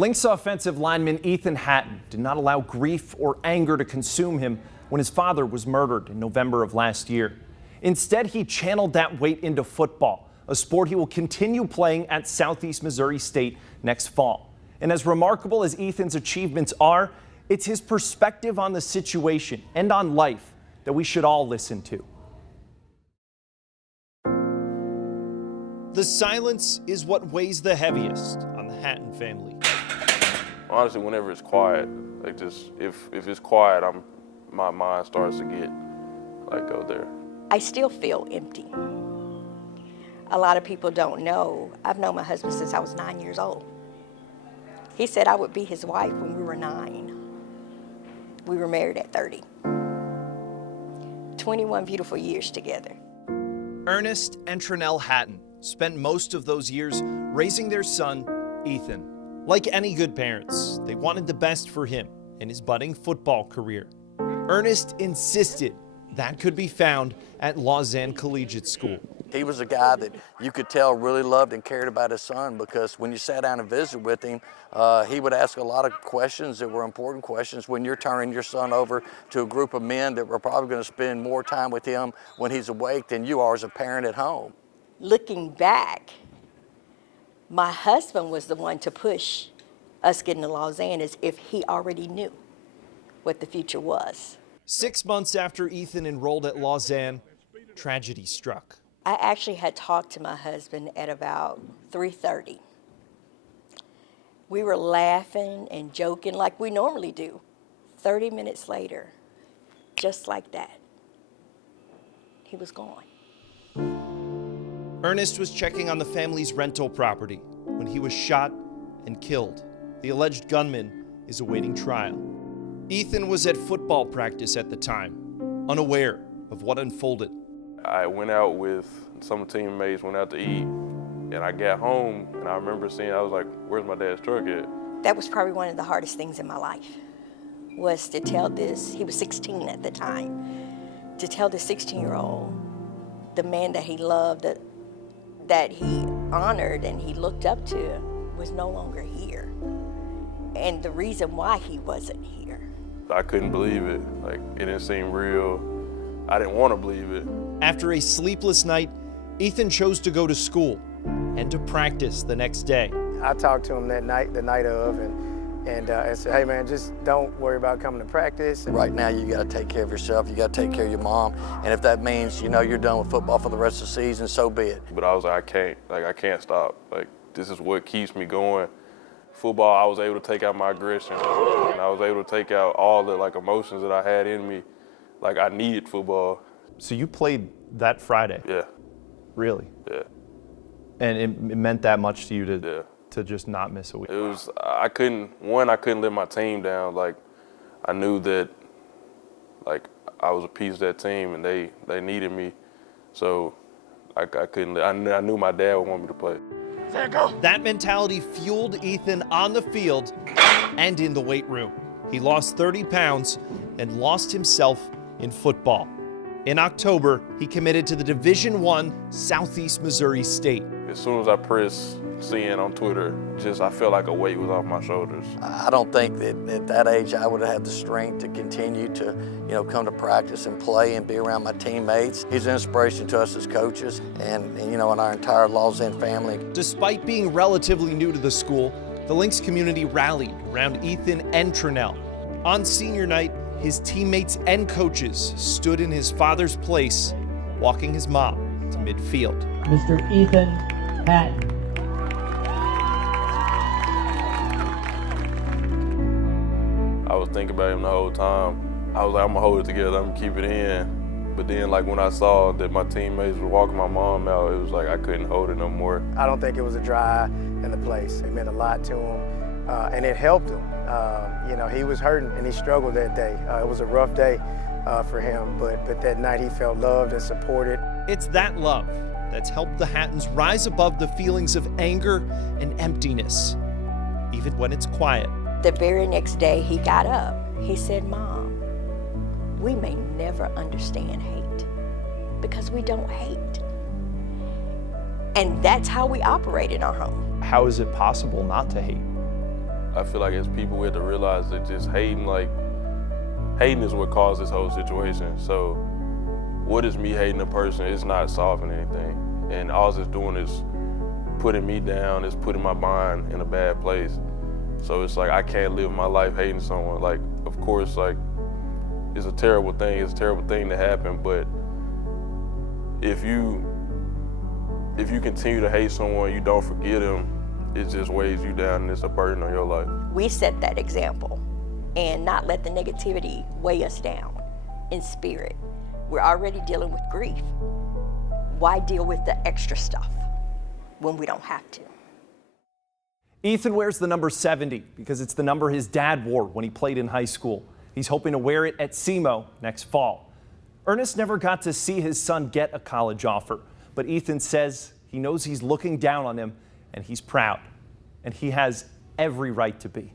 Lynx offensive lineman Ethan Hatton did not allow grief or anger to consume him when his father was murdered in November of last year. Instead, he channeled that weight into football, a sport he will continue playing at Southeast Missouri State next fall. And as remarkable as Ethan's achievements are, it's his perspective on the situation and on life that we should all listen to. The silence is what weighs the heaviest on the Hatton family. Honestly, whenever it's quiet, like just if it's quiet, my mind starts to get go there. I still feel empty. A lot of people don't know. I've known my husband since I was 9 years old. He said I would be his wife when we were 9. We were married at 30. 21 beautiful years together. Ernest and Trinell Hatton spent most of those years raising their son, Ethan. Like any good parents, they wanted the best for him in his budding football career. Ernest insisted that could be found at Lausanne Collegiate School. He was a guy that you could tell really loved and cared about his son, because when you sat down and visited with him, he would ask a lot of questions that were important questions. When you're turning your son over to a group of men that were probably going to spend more time with him when he's awake than you are as a parent at home. Looking back, my husband was the one to push us getting to Lausanne, as if he already knew what the future was. 6 months after Ethan enrolled at Lausanne, tragedy struck. I actually had talked to my husband at about 3:30. We were laughing and joking like we normally do. 30 minutes later, just like that, he was gone. Ernest was checking on the family's rental property when he was shot and killed. The alleged gunman is awaiting trial. Ethan was at football practice at the time, unaware of what unfolded. I went out with some teammates, went out to eat, and I got home, and I remember seeing, I was like, where's my dad's truck at? That was probably one of the hardest things in my life, was to tell this, he was 16 at the time, to tell the 16-year-old, the man that he loved, that he honored and he looked up to, was no longer here. And the reason why he wasn't here. I couldn't believe it. It didn't seem real. I didn't want to believe it. After a sleepless night, Ethan chose to go to school and to practice the next day. I talked to him that night, the night of, and I said, hey man, just don't worry about coming to practice. Right now you got to take care of yourself, you got to take care of your mom, and if that means, you're done with football for the rest of the season, so be it. But I was like, I can't stop. This is what keeps me going. Football, I was able to take out my aggression, and I was able to take out all the emotions that I had in me. I needed football. So you played that Friday? Yeah. Really? Yeah. And it meant that much to you to just not miss a week? It was, I couldn't let my team down. I knew that, I was a piece of that team, and they needed me. So I couldn't, I knew my dad would want me to play. There you go. That mentality fueled Ethan on the field and in the weight room. He lost 30 pounds and lost himself in football. In October, he committed to the Division I Southeast Missouri State. As soon as I pressed send on Twitter, I felt like a weight was off my shoulders. I don't think that at that age I would have had the strength to continue to, come to practice and play and be around my teammates. He's an inspiration to us as coaches and and our entire Lausanne family. Despite being relatively new to the school, the Lynx community rallied around Ethan and Trinell. On senior night, his teammates and coaches stood in his father's place, walking his mom to midfield. Mr. Ethan Hatton. I was thinking about him the whole time. I was like, I'm gonna hold it together, I'm gonna keep it in. But then when I saw that my teammates were walking my mom out, it was like I couldn't hold it no more. I don't think it was a dry in the place. It meant a lot to him, and it helped him. He was hurting and he struggled that day. It was a rough day for him, but that night he felt loved and supported. It's that love that's helped the Hattons rise above the feelings of anger and emptiness, even when it's quiet. The very next day he got up. He said, Mom, we may never understand hate because we don't hate. And that's how we operate in our home. How is it possible not to hate? I feel like as people, we have to realize that just hating is what caused this whole situation. So what is me hating a person? It's not solving anything. And all it's doing is putting me down, it's putting my mind in a bad place. So it's like I can't live my life hating someone. Like, of course, like, it's a terrible thing. It's a terrible thing to happen, but if you continue to hate someone, you don't forgive them, it just weighs you down and it's a burden on your life. We set that example and not let the negativity weigh us down in spirit. We're already dealing with grief. Why deal with the extra stuff when we don't have to? Ethan wears the number 70 because it's the number his dad wore when he played in high school. He's hoping to wear it at SEMO next fall. Ernest never got to see his son get a college offer, but Ethan says he knows he's looking down on him and he's proud. And he has every right to be.